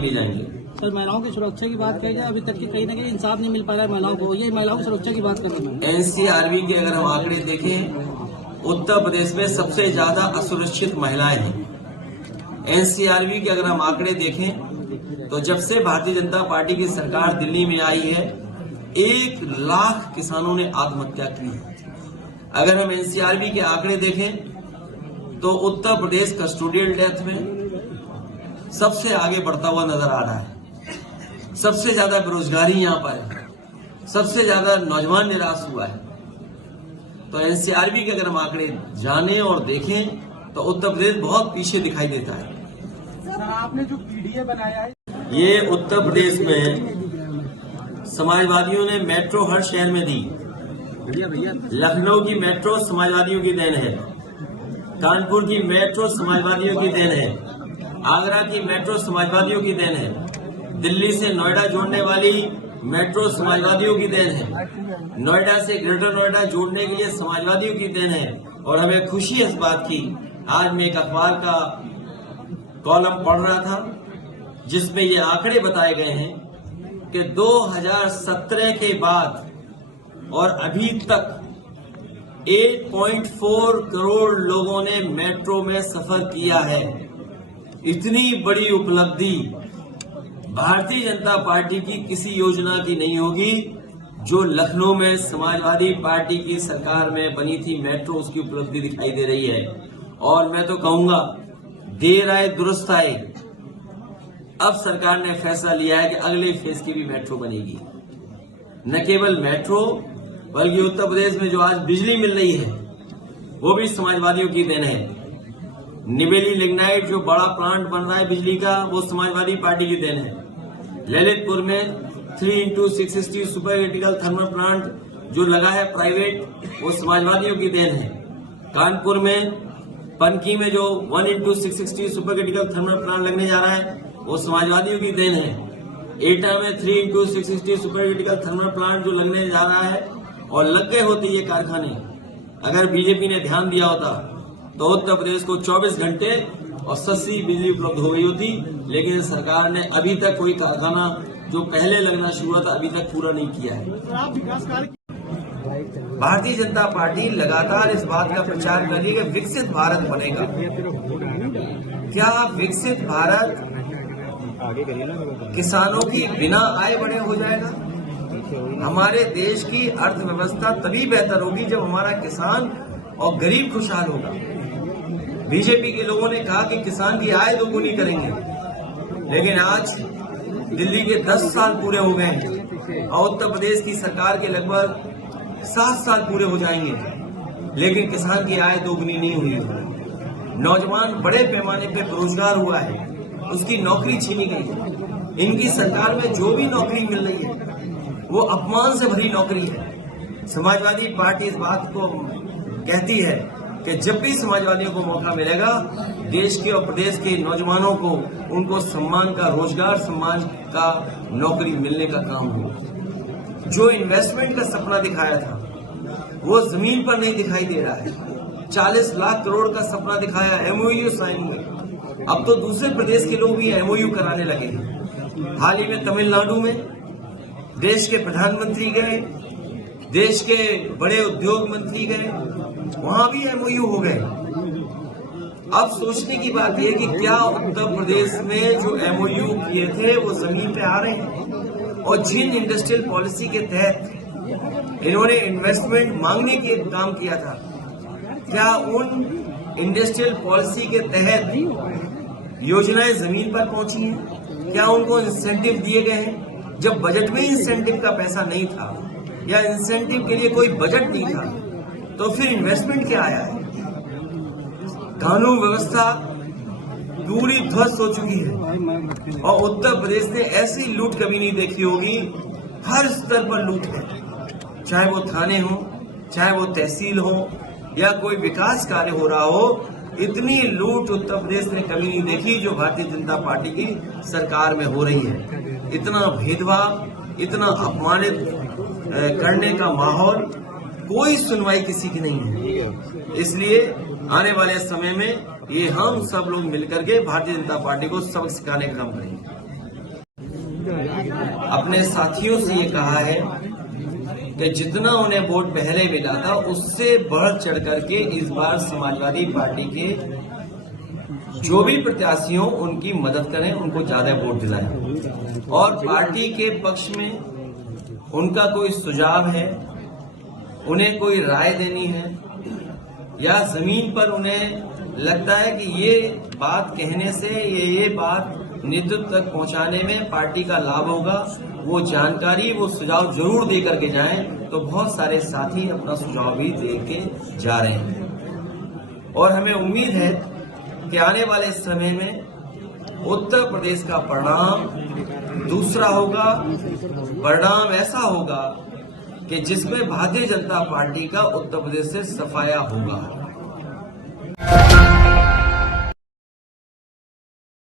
ले जाएंगे। सर, महिलाओं की सुरक्षा की बात कही जाए, अभी तक की कहीं ना कहीं इंसाफ नहीं मिल पा रहा है महिलाओं को, ये महिलाओं की सुरक्षा की बात कर रहे हैं। एनसीआरबी के अगर हम आंकड़े देखें, उत्तर प्रदेश में सबसे ज्यादा असुरक्षित महिलाएं हैं। एनसीआरबी के अगर हम आंकड़े देखें तो जब से भारतीय जनता पार्टी की सरकार दिल्ली में आई है, 1 लाख किसानों ने आत्महत्या की है। अगर हम एनसीआरबी के आंकड़े देखें तो उत्तर प्रदेश कस्टोडियल डेथ में सबसे आगे बढ़ता हुआ नजर आ रहा है। सबसे ज्यादा बेरोजगारी यहां पर है, सबसे ज्यादा नौजवान निराश हुआ है। तो एनसीआरबी के अगर हम आंकड़े जाने और देखें तो उत्तर प्रदेश बहुत पीछे दिखाई देता है। सर, आपने जो पीडीए बनाया है, ये उत्तर प्रदेश में समाजवादियों ने मेट्रो हर शहर में दी। लखनऊ की मेट्रो समाजवादियों की देन है, कानपुर की मेट्रो समाजवादियों की देन है, आगरा की मेट्रो समाजवादियों की देन है, दिल्ली से नोएडा जोड़ने वाली मेट्रो समाजवादियों की देन है, नोएडा से ग्रेटर नोएडा जोड़ने के लिए समाजवादियों की देन है। और हमें खुशी है इस बात की, आज मैं एक अखबार का कॉलम पढ़ रहा था जिसमें ये आंकड़े बताए गए हैं कि 2017 के बाद और अभी तक 8.4 करोड़ लोगों ने मेट्रो में सफर किया है। इतनी बड़ी उपलब्धि भारतीय जनता पार्टी की किसी योजना की नहीं होगी। जो लखनऊ में समाजवादी पार्टी की सरकार में बनी थी मेट्रो, उसकी उपलब्धि दिखाई दे रही है। और मैं तो कहूंगा, देर आए दुरुस्त आए। अब सरकार ने फैसला लिया है कि अगले फेज की भी मेट्रो बनेगी। न केवल मेट्रो बल्कि उत्तर प्रदेश में जो आज बिजली मिल रही है वो भी समाजवादियों की देन है। निवेली लिग्नाइट जो बड़ा प्लांट बन रहा है बिजली का, वो समाजवादी पार्टी की देन है। ललितपुर में 3x660 super critical thermal plant जो लगा है प्राइवेट, वो समाजवादियों की देन है। कानपुर में पनकी में जो 1x660 super critical thermal plant लगने जा रहा है, वो समाजवादियों की देन है। एटा में 3x660 super critical thermal plant जो लगने जा रहा है, और लग गए होते ये कारखाने, अगर बीजेपी ने ध्यान दिया होता तो उत्तर प्रदेश को 24 घंटे और सस्ती बिजली उपलब्ध हो गई होती। लेकिन सरकार ने अभी तक कोई कारखाना जो पहले लगना शुरू हुआ था अभी तक पूरा नहीं किया है। भारतीय जनता पार्टी लगातार इस बात का प्रचार कर रही है कि विकसित भारत बनेगा। क्या विकसित भारत किसानों की बिना आय बढ़े हो जाएगा? हमारे देश की अर्थव्यवस्था तभी बेहतर होगी जब हमारा किसान और गरीब खुशहाल होगा। बीजेपी के लोगों ने कहा कि किसान की आय दोगुनी करेंगे, लेकिन आज दिल्ली के 10 साल पूरे हो गए हैं और उत्तर प्रदेश की सरकार के लगभग 7 साल पूरे हो जाएंगे, लेकिन किसान की आय दोगुनी नहीं हुई है। नौजवान बड़े पैमाने पे बेरोजगार हुआ है, उसकी नौकरी छीनी गई है। इनकी सरकार में जो भी नौकरी मिल रही है वो अपमान से भरी नौकरी है। समाजवादी पार्टी इस बात को कहती है कि जब भी समाजवादियों को मौका मिलेगा, देश के और प्रदेश के नौजवानों को उनको सम्मान का, रोजगार सम्मान का नौकरी मिलने का काम हो। जो इन्वेस्टमेंट का सपना दिखाया था वो जमीन पर नहीं दिखाई दे रहा है। 40 लाख करोड़ का सपना दिखाया, एमओयू साइन हुए, अब तो दूसरे प्रदेश के लोग भी एमओयू कराने लगे हैं। हाल ही में तमिलनाडु में देश के प्रधानमंत्री गए, देश के बड़े उद्योग मंत्री गए, वहां भी एमओयू हो गए। अब सोचने की बात यह कि क्या उत्तर प्रदेश में जो एमओयू किए थे वो जमीन पे आ रहे हैं? और जिन इंडस्ट्रियल पॉलिसी के तहत इन्होंने इन्वेस्टमेंट मांगने के काम किया था, क्या उन इंडस्ट्रियल पॉलिसी के तहत योजनाएं जमीन पर पहुंची हैं? क्या उनको इंसेंटिव दिए गए हैं? जब बजट में इंसेंटिव का पैसा नहीं था या इंसेंटिव के लिए कोई बजट नहीं था, तो फिर इन्वेस्टमेंट क्या आया है? कानून व्यवस्था पूरी ध्वस्त हो चुकी है और उत्तर प्रदेश ने ऐसी लूट कभी नहीं देखी होगी। हर स्तर पर लूट है, चाहे वो थाने हो, चाहे वो तहसील हो या कोई विकास कार्य हो रहा हो। इतनी लूट उत्तर प्रदेश ने कभी नहीं देखी जो भारतीय जनता पार्टी की सरकार में हो रही है। इतना भेदभाव, इतना अपमानित करने का माहौल, कोई सुनवाई किसी की नहीं है। इसलिए आने वाले समय में ये हम सब लोग मिलकर के भारतीय जनता पार्टी को सबक सिखाने का काम करेंगे। अपने साथियों से ये कहा है कि जितना उन्हें वोट पहले मिला था उससे बढ़ चढ़ करके इस बार समाजवादी पार्टी के जो भी प्रत्याशी हो उनकी मदद करें, उनको ज्यादा वोट दिलाएं। और पार्टी के पक्ष में उनका कोई सुझाव है, उन्हें कोई राय देनी है या जमीन पर उन्हें लगता है कि ये बात कहने से ये बात नेतृत्व तक पहुंचाने में पार्टी का लाभ होगा, वो जानकारी वो सुझाव जरूर दे करके जाएं। तो बहुत सारे साथी अपना सुझाव भी दे के जा रहे हैं और हमें उम्मीद है कि आने वाले समय में उत्तर प्रदेश का परिणाम दूसरा होगा, परिणाम ऐसा होगा कि जिसमें भारतीय जनता पार्टी का उत्तर प्रदेश से सफाया होगा।